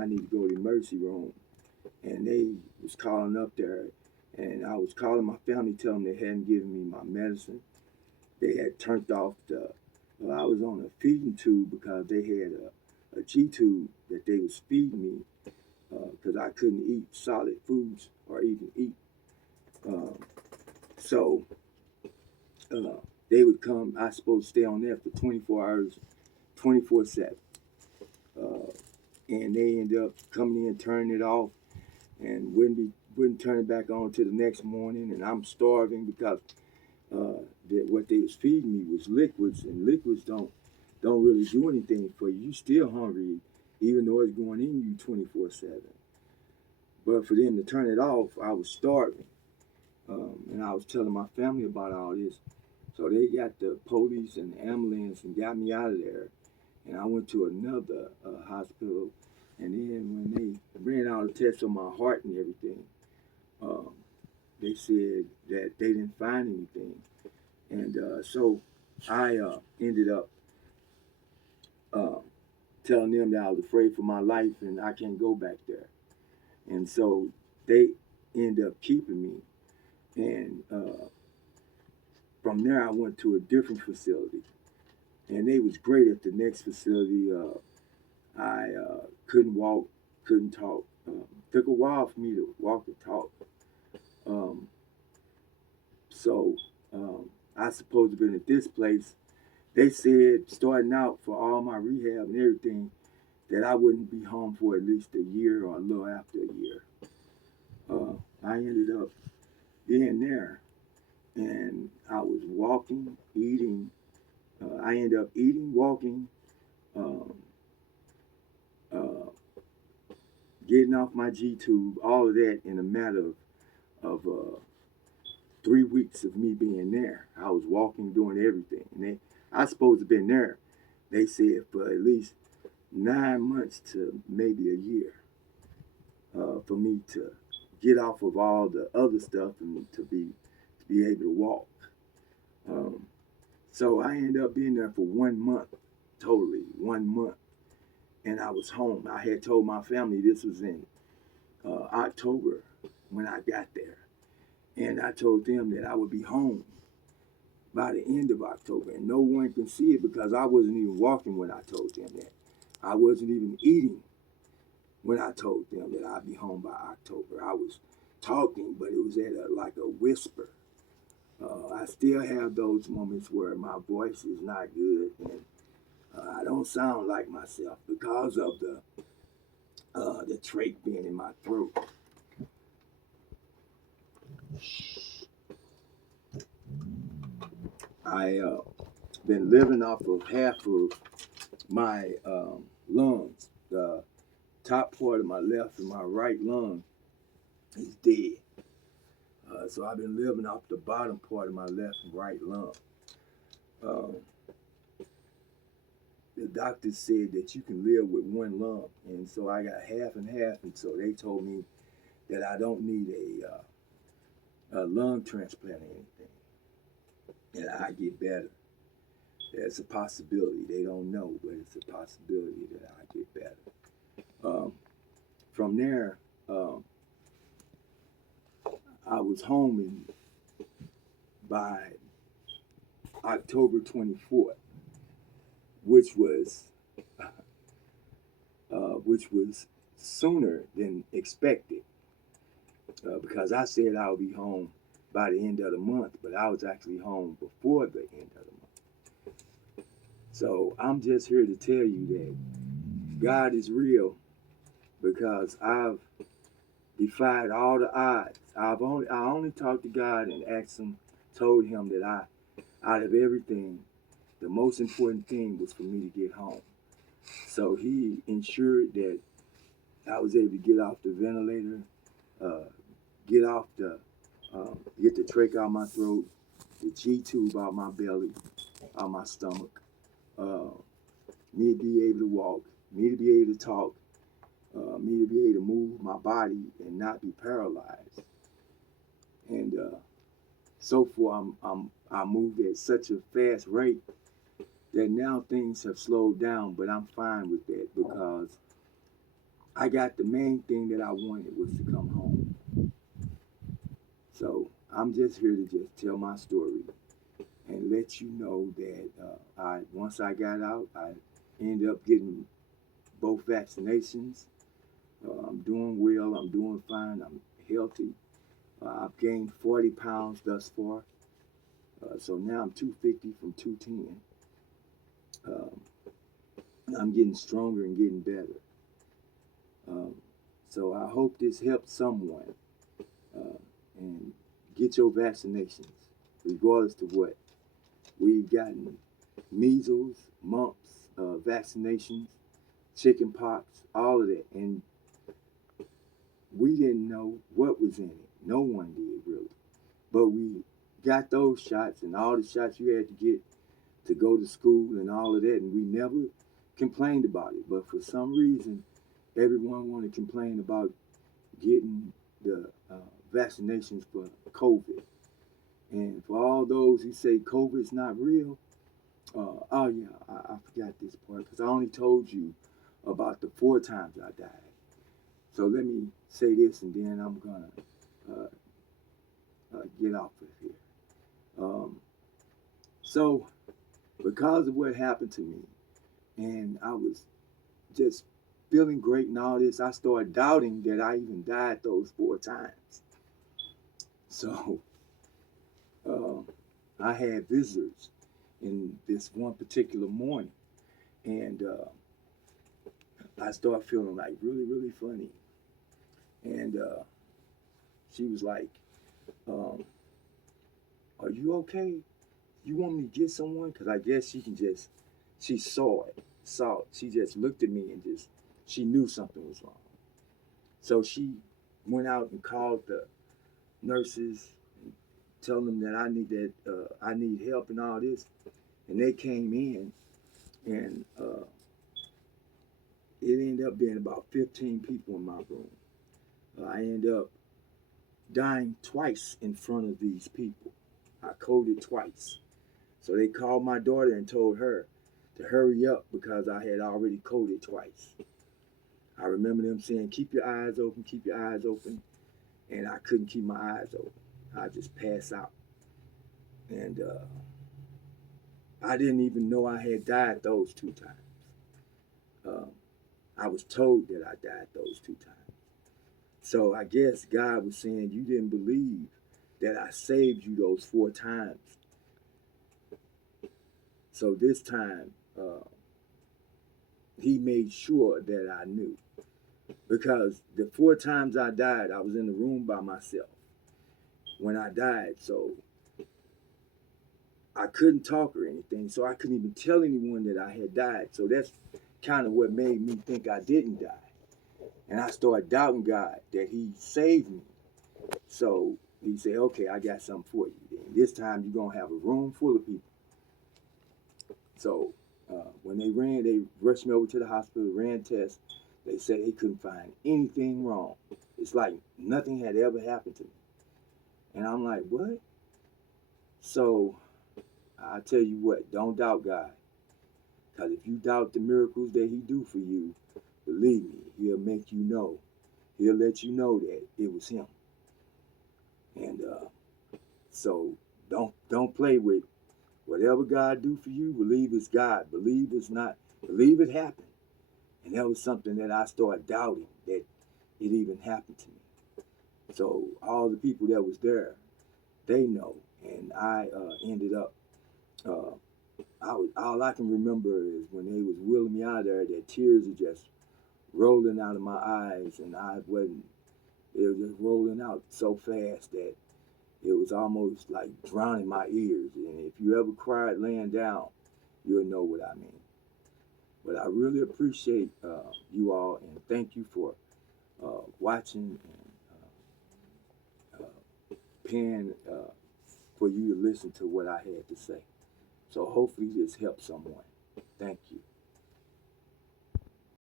I need to go to the emergency room. And they was calling up there, and I was calling my family, telling them they hadn't given me my medicine. They had turned off the. Well, I was on a feeding tube because they had a G tube that they was feeding me because I couldn't eat solid foods or even eat. Um, so uh, they would come. I was supposed to stay on there for 24 hours, 24/7. Uh, and they ended up coming in, turning it off, and wouldn't turn it back on till the next morning. And I'm starving because that what they was feeding me was liquids, and liquids don't really do anything for you. You still hungry, even though it's going in you 24/7. But for them to turn it off, I was starving, and I was telling my family about all this. So they got the police and the ambulance and got me out of there. And I went to another hospital. And then when they ran all the tests on my heart and everything, um, they said that they didn't find anything. And so I ended up uh, telling them that I was afraid for my life and I can't go back there. And so they ended up keeping me. And from there, I went to a different facility. And they was great at the next facility. I couldn't walk, couldn't talk. Took a while for me to walk and talk. Um, so I supposed to have been at this place. They said starting out for all my rehab and everything that I wouldn't be home for at least a year or a little after a year. I ended up being there, and I was walking, eating. I ended up eating, walking, um, uh, getting off my G tube, all of that in a matter of 3 weeks of me being there. I was walking, doing everything. And I supposed to have been there, they said, for at least 9 months to maybe a year for me to get off of all the other stuff and to be able to walk. Um, so I ended up being there for 1 month, totally 1 month. And I was home. I had told my family this was in October when I got there. And I told them that I would be home by the end of October. And no one can see it because I wasn't even walking when I told them that. I wasn't even eating when I told them that I'd be home by October. I was talking, but it was at like a whisper. I still have those moments where my voice is not good and I don't sound like myself because of the trach being in my throat. I been living off of half of my lungs. The top part of my left and my right lung is dead. So I've been living off the bottom part of my left and right lung. Um, the doctor said that you can live with one lung, and so I got half and half, and so they told me that I don't need a lung transplant or anything, and I get better. There's a possibility. They don't know, but it's a possibility that I get better. Um, from there, I was home by October 24th, which was which was sooner than expected because I said I would be home by the end of the month, but I was actually home before the end of the month. So I'm just here to tell you that God is real because I've defied all the odds. I only talked to God and asked him, told him that out of everything, the most important thing was for me to get home. So he ensured that I was able to get off the ventilator, uh, get off get the trach out my throat, the G tube out my belly, out my stomach, uh, me to be able to walk, me to be able to talk, me to be able to move my body and not be paralyzed. And so far, I moved at such a fast rate that now things have slowed down, but I'm fine with that because I got the main thing that I wanted was to come home. So I'm just here to just tell my story and let you know that I once I got out, I ended up getting both vaccinations. I'm doing well. I'm doing fine. I'm healthy. I've gained 40 pounds thus far. So now I'm 250 from 210. Um, I'm getting stronger and getting better. Um, so I hope this helps someone. Uh, and get your vaccinations, regardless to what. We've gotten measles, mumps, vaccinations, chicken pox, all of that. And we didn't know what was in it. No one did, really. But we got those shots and all the shots you had to get to go to school and all of that. And we never complained about it. But for some reason, everyone wanted to complain about getting the vaccinations for COVID. And for all those who say COVID's not real, oh yeah, I forgot this part because I only told you about the 4 times I died. So let me say this and then I'm gonna get off of here. Um, so because of what happened to me, and I was just feeling great and all this, I started doubting that I even died those 4 times. So uh, I had visitors in this one particular morning, and I started feeling like really, really funny. And she was like, um, "Are you okay? You want me to get someone?" Because I guess she can just, she saw it, saw it. She just looked at me and just, she knew something was wrong. So she went out and called the nurses, and telling them that I need help and all this. And they came in, and it ended up being about 15 people in my room. I ended up dying twice in front of these people. I coded twice. So they called my daughter and told her to hurry up because I had already coded twice. I remember them saying, "Keep your eyes open, keep your eyes open." And I couldn't keep my eyes open. I just passed out. And I didn't even know I had died those 2 times. Um, I was told that I died those 2 times. So I guess God was saying, "You didn't believe that I saved you those 4 times. So this time, he made sure that I knew." Because the 4 times I died, I was in the room by myself when I died. So I couldn't talk or anything. So I couldn't even tell anyone that I had died. So that's kind of what made me think I didn't die. And I started doubting God that he saved me. So he said, "Okay, I got something for you. Then this time you're going to have a room full of people." So when they rushed me over to the hospital, ran tests. They said they couldn't find anything wrong. It's like nothing had ever happened to me. And I'm like, what? So I tell you what, don't doubt God. Because if you doubt the miracles that he do for you, believe me, he'll make you know. He'll let you know that it was him. And so don't play with whatever God do for you. Believe it's God. Believe it's not. Believe it happened. And that was something that I started doubting that it even happened to me. So all the people that was there, they know. And I ended up, uh, all I can remember is when they was wheeling me out of there, that tears were just rolling out of my eyes, and I wasn't. They were just rolling out so fast that it was almost like drowning my ears. And if you ever cried laying down, you'll know what I mean. But I really appreciate you all, and thank you for watching and paying for you to listen to what I had to say. So hopefully this helps someone. Thank you.